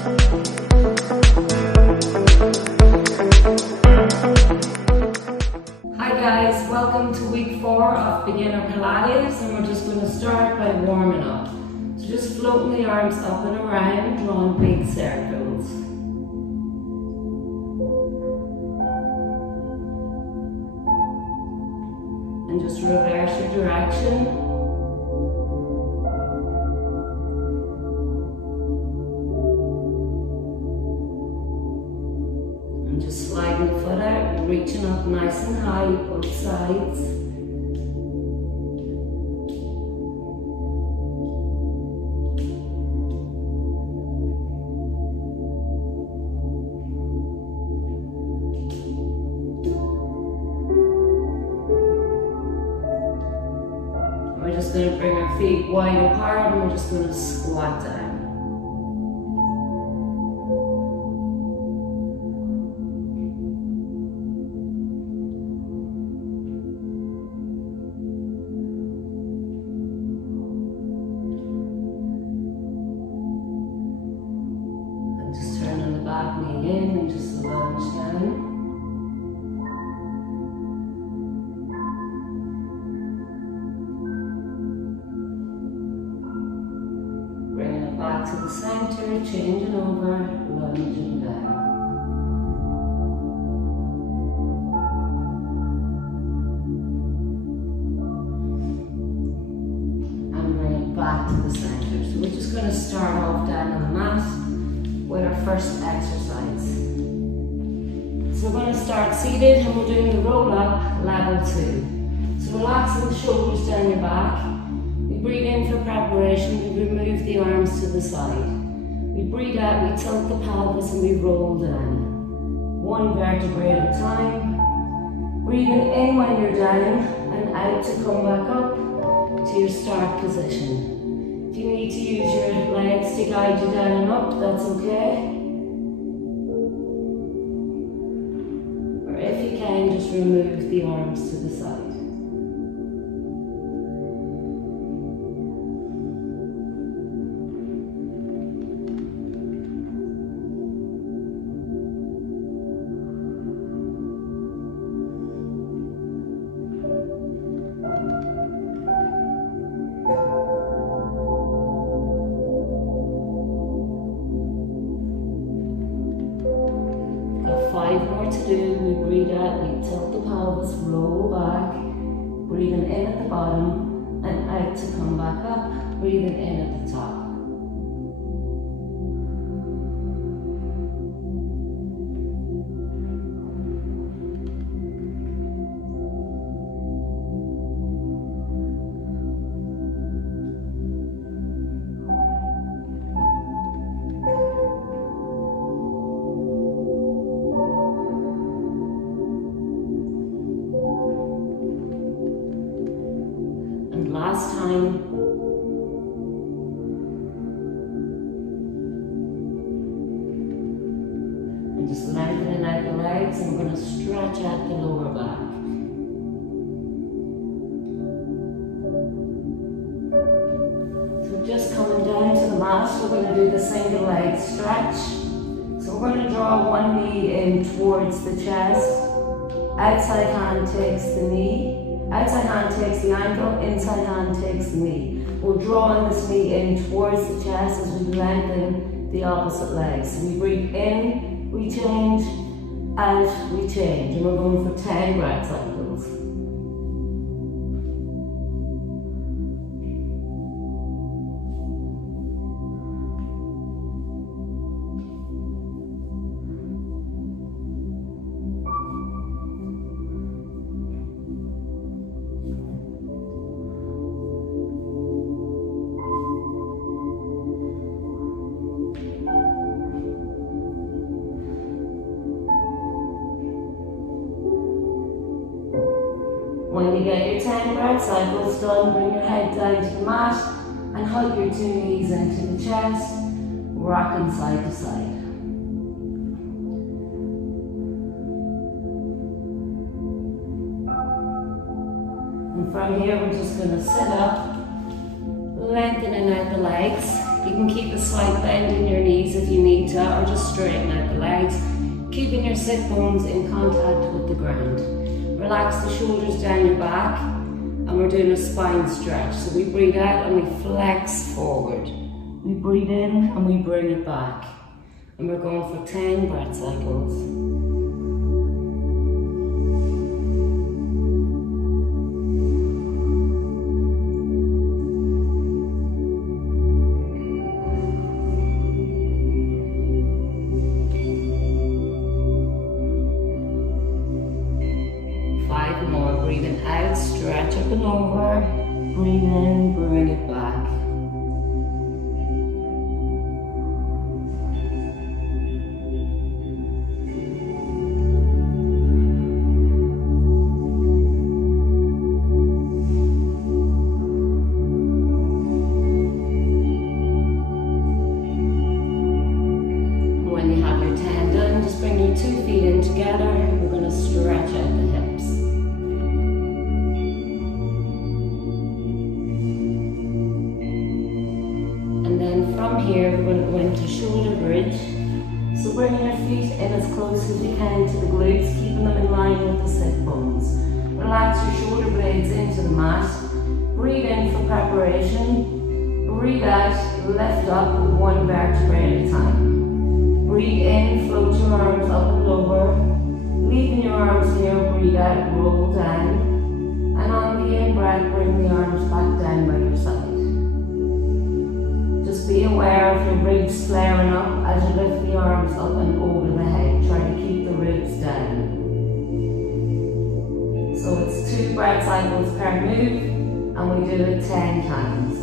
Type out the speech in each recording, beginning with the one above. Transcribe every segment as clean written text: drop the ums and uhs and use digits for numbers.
Hi guys, welcome to week 4 of Beginner Pilates, and we're just going to start by warming up. So just floating the arms up and around, drawing big circles. And just reverse your direction. And just sliding the foot out, reaching up nice and high, both sides. We're just going to bring our feet wide apart and we're just going to squat down. And just turning the back knee in and just lounge down. Back to the center, changing over, lunging down. And bring it back to the center. So we're just going to start off down on the mat with our first exercise. So we're going to start seated and we're doing the roll up level 2. So relaxing the shoulders down your back. Breathe in for preparation, we remove the arms to the side. We breathe out, we tilt the pelvis and we roll down. One vertebrae at a time. Breathing in when you're down and out to come back up to your start position. If you need to use your legs to guide you down and up, that's okay. Or if you can, just remove the arms to the side. Got 5 more to do. We breathe out, we tilt the pelvis, roll back, breathing in at the bottom and out to come back up, breathing in at the top. Last time. And just lengthening out the legs, and we're going to stretch out the lower back. So just coming down to the mat, we're going to do the single leg stretch. So we're going to draw one knee in towards the chest. Outside hand takes the knee. Outside hand takes the ankle, inside hand takes the knee. We're drawing this knee in towards the chest as we lengthen the opposite leg. So we breathe in, we change, out, we change. And we're going for 10 breath cycles. When you get your 10 breath cycles done, bring your head down to the mat and hug your 2 knees into the chest, rocking side to side. And from here, we're just going to sit up, lengthening out the legs. You can keep a slight bend in your knees if you need to, or just straighten out the legs, keeping your sit bones in contact with the ground. Relax the shoulders down your back, and we're doing a spine stretch. So we breathe out and we flex forward. We breathe in and we bring it back. And we're going for 10 breath cycles. 5 more. Breathing out, stretch up and over. Breathe in, bring it back. When you have your 10 done, just bring your 2 feet in together. We're going to stretch out the hips. And then from here, we're going to go into shoulder bridge. So bring your feet in as close as you can to the glutes, keeping them in line with the sit bones. Relax your shoulder blades into the mat. Breathe in for preparation. Breathe out, lift up 1 vertebrae at a time. Breathe in, float your arms up and over. Leaving your arms here, breathe out, roll down. And on the in-breath, bring the arms back down by your side. Just be aware of your ribs flaring up as you lift the arms up and over the head. Try to keep the ribs down. So it's 2 breath cycles per move, and we do it 10 times.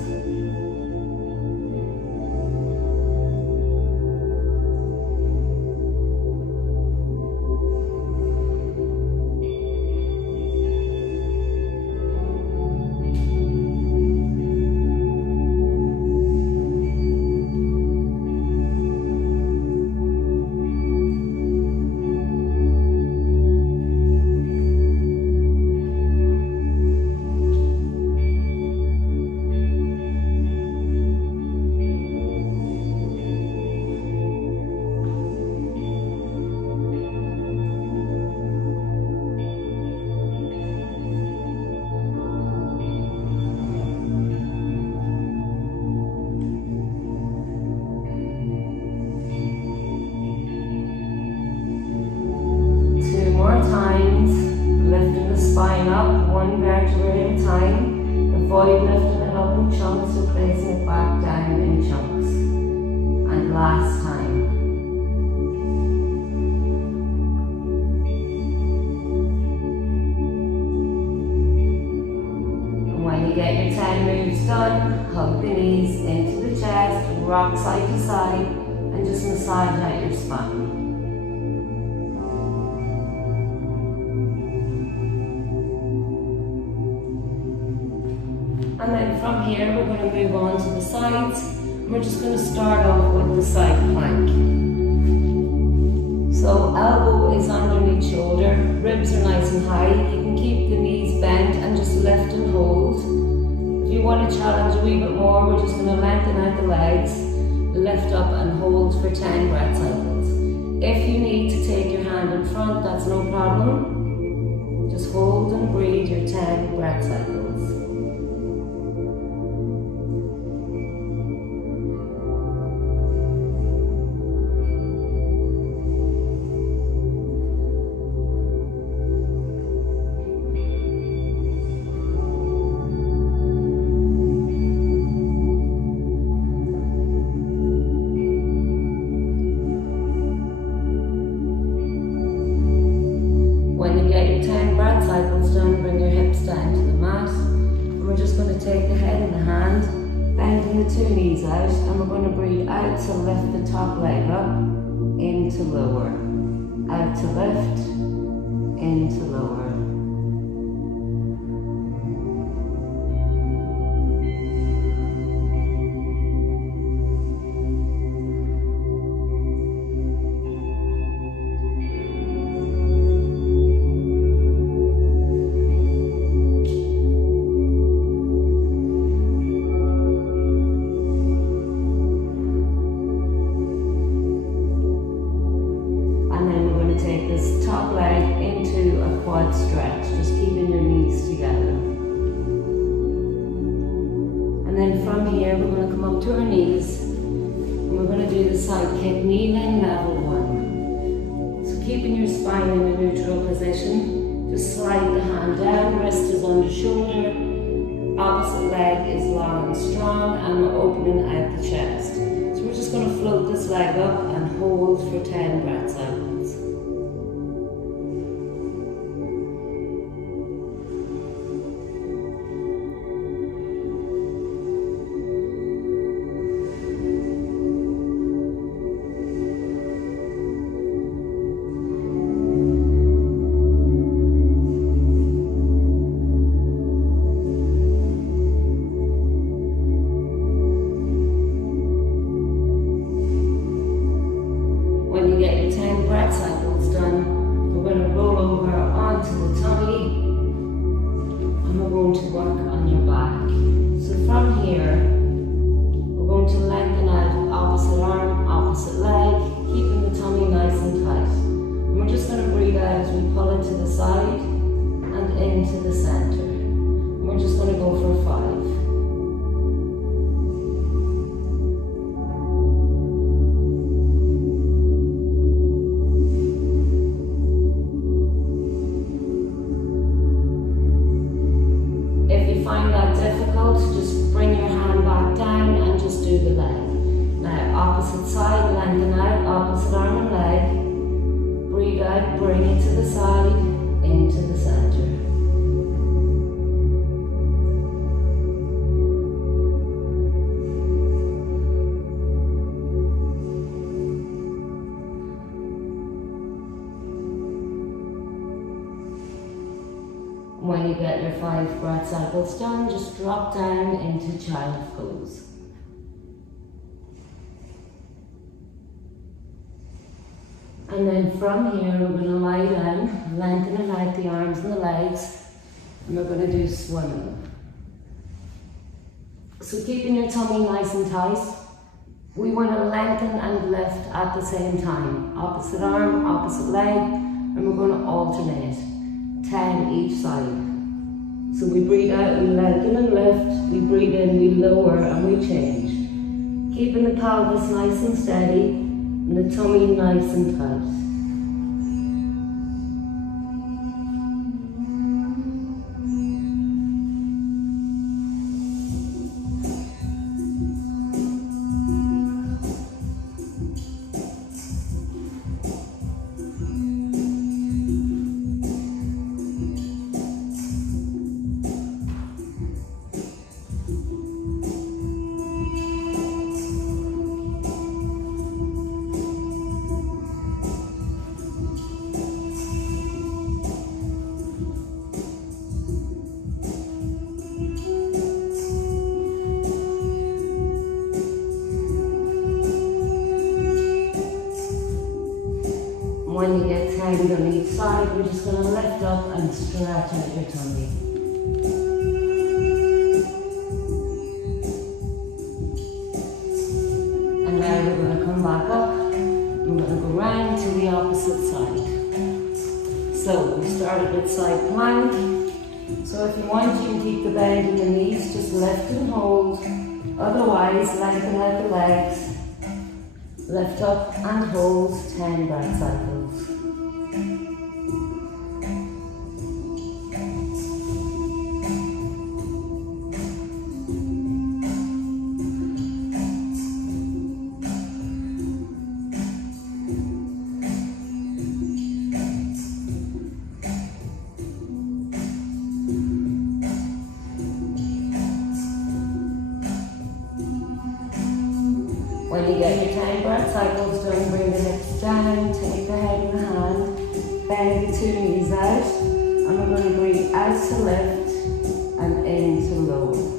Times, lifting the spine up 1 vertebrae at a time. Avoid lifting it up in chunks or placing it back down in chunks. And last time. And when you get your 10 moves done, hug the knees into the chest, rock side to side, and just massage out your spine. And then from here, we're going to move on to the sides. We're just going to start off with the side plank. So elbow is underneath shoulder, ribs are nice and high. You can keep the knees bent and just lift and hold. If you want to challenge a wee bit more, we're just going to lengthen out the legs, lift up and hold for 10 breath cycles. If you need to take your hand in front, that's no problem. Just hold and breathe your 10 breath cycles. When you get your 10 breath cycles done, bring your hips down to the mat. And we're just going to take the head in the hand, bending the 2 knees out, and we're going to breathe out to lift the top leg up, into lower. Out to lift, into lower. side kick, kneeling, level 1. So keeping your spine in a neutral position, just slide the hand down, wrist is under shoulder, opposite leg is long and strong, and we're opening out the chest. So we're just going to float this leg up and hold for 10 breath cycles. When you get your 5 breath cycles done, just drop down into child pose. And then from here, we're going to lie down, lengthening out the arms and the legs, and we're going to do swimming. So keeping your tummy nice and tight, we want to lengthen and lift at the same time. Opposite arm, opposite leg, and we're going to alternate. 10 each side. So we breathe out, we lengthen and lift, we breathe in, we lower and we change. Keeping the pelvis nice and steady and the tummy nice and tight. When you get tired on each side, we're just going to lift up and stretch out your tummy. And now we're going to come back up. We're going to go round to the opposite side. So we started with side plank. So if you want, you can keep the bend in the knees, just lift and hold. Otherwise, lengthen out the legs. Lift up and hold 10 breath cycles. When you get your 10 breath cycles done, bring the hips down, take the head in the hand, bend the 2 knees out, and we're going to breathe out to lift and in to lower.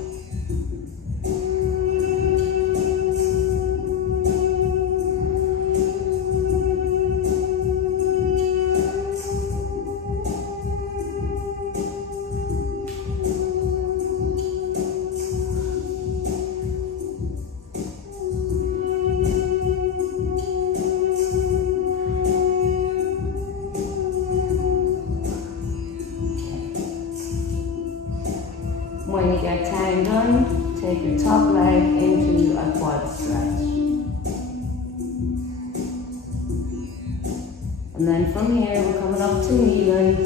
When you get 10 done, take your top leg into a quad stretch. And then from here, we're coming up to kneeling.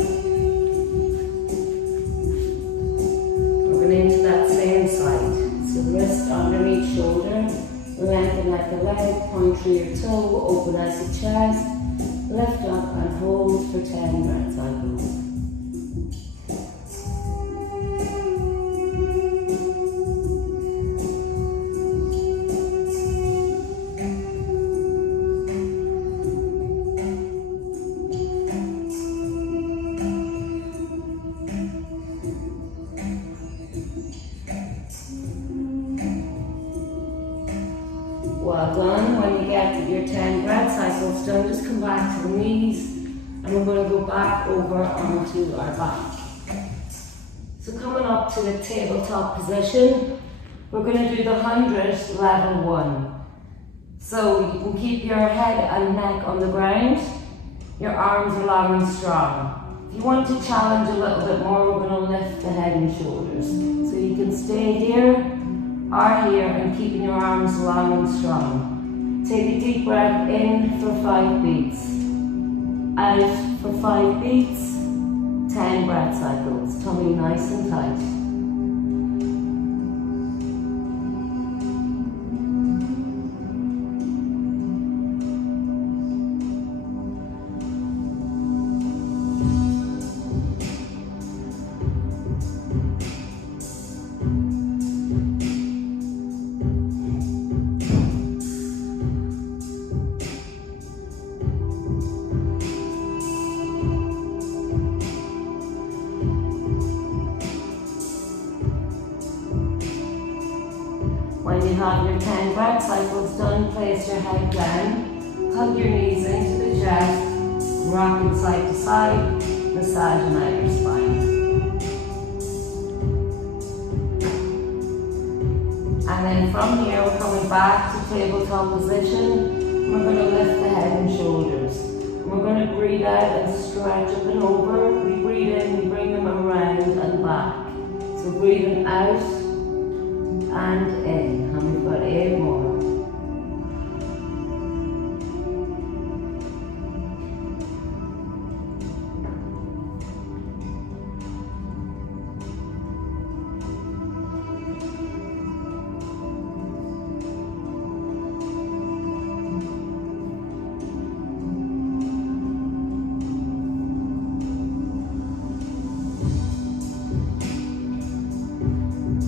We're going into that same side. So wrist underneath shoulder, lengthen like a leg, point through your toe, open as your chest, lift up and hold for 10 breath cycles. Well done. When you get your 10 breath cycles done, just come back to the knees and we're going to go back over onto our back. So coming up to the tabletop position, we're going to do the 100 level 1. So you can keep your head and neck on the ground, your arms are long and strong. If you want to challenge a little bit more, we're going to lift the head and shoulders. So you can stay here or here and keeping your arms long and strong. Take a deep breath in for 5 beats. Out for 5 beats. 10 breath cycles. Tummy nice and tight. When you have your 10 breath cycles done, place your head down, hug your knees into the chest, rocking side to side, massaging out your spine. And then from here, we're coming back to tabletop position. We're going to lift the head and shoulders. We're going to breathe out and stretch up and over. We breathe in, we bring them around and back. So breathing out and in. And we've got 8 more.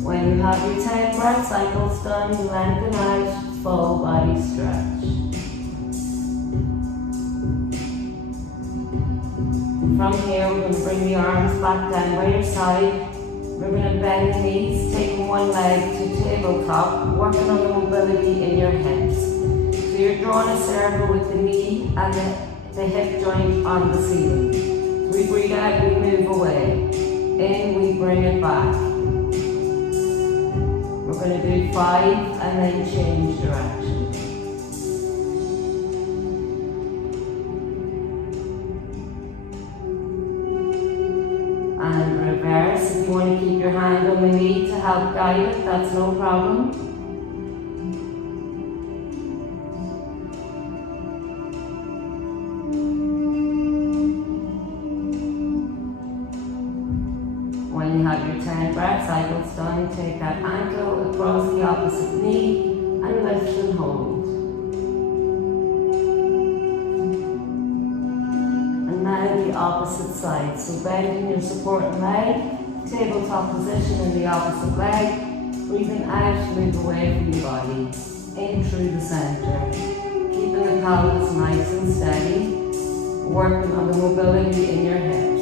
When you have your 10 breath cycles done, lengthen out, full body stretch. From here, we're going to bring the arms back down by your side. We're going to bend the knees, taking one leg to tabletop, working on the mobility in your hips. So you're drawing a circle with the knee and the hip joint on the ceiling. So we breathe out, we move away. In, we bring it back. We're going to do 5 and then change direction. And reverse. If you want to keep your hand on the knee to help guide it, that's no problem. When you have your 10 breath cycles done, take that ankle across the opposite knee and lift and hold. And now the opposite side. So bending your supporting leg, tabletop position in the opposite leg, breathing out, move away from your body, in through the center. Keeping the pelvis nice and steady, working on the mobility in your hips.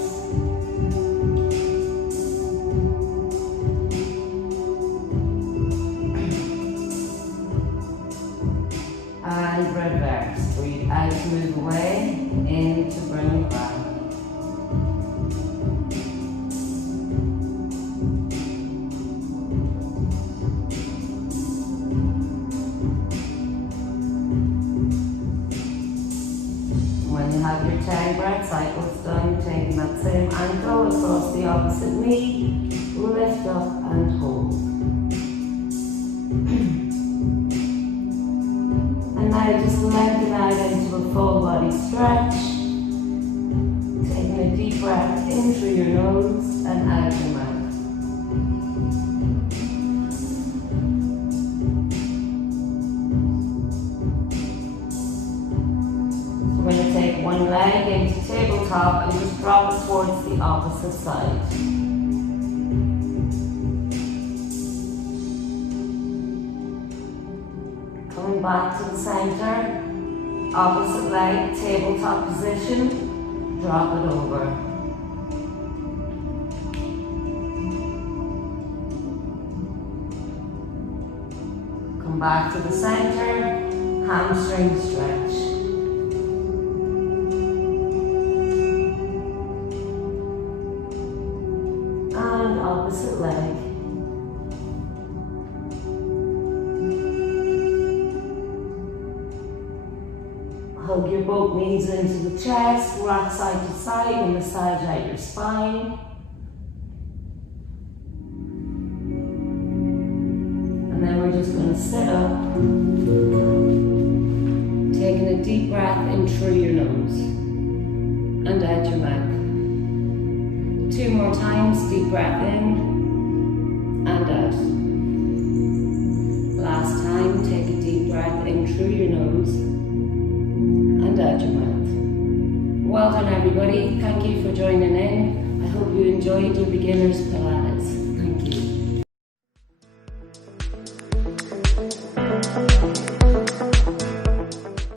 And reverse. Breathe out to move away, in to bring it back. When you have your 10 breath cycles done, taking that same ankle across the opposite knee, lift up and hold. And now just lengthen out into a full body stretch. breath in through your nose and out your mouth. We're going to take one leg into tabletop and just drop it towards the opposite side. Coming back to the center, opposite leg, tabletop position, drop it over. Come back to the center, hamstring stretch. And opposite leg. Hug your both knees into the chest, rock side to side and massage out your spine. And then we're just going to sit up, taking a deep breath in through your nose and out your mouth. 2 more times, deep breath in and out. Last time, take a deep breath in through your nose and out your mouth. Well done everybody, thank you for joining in. I hope you enjoyed your beginners Pilates.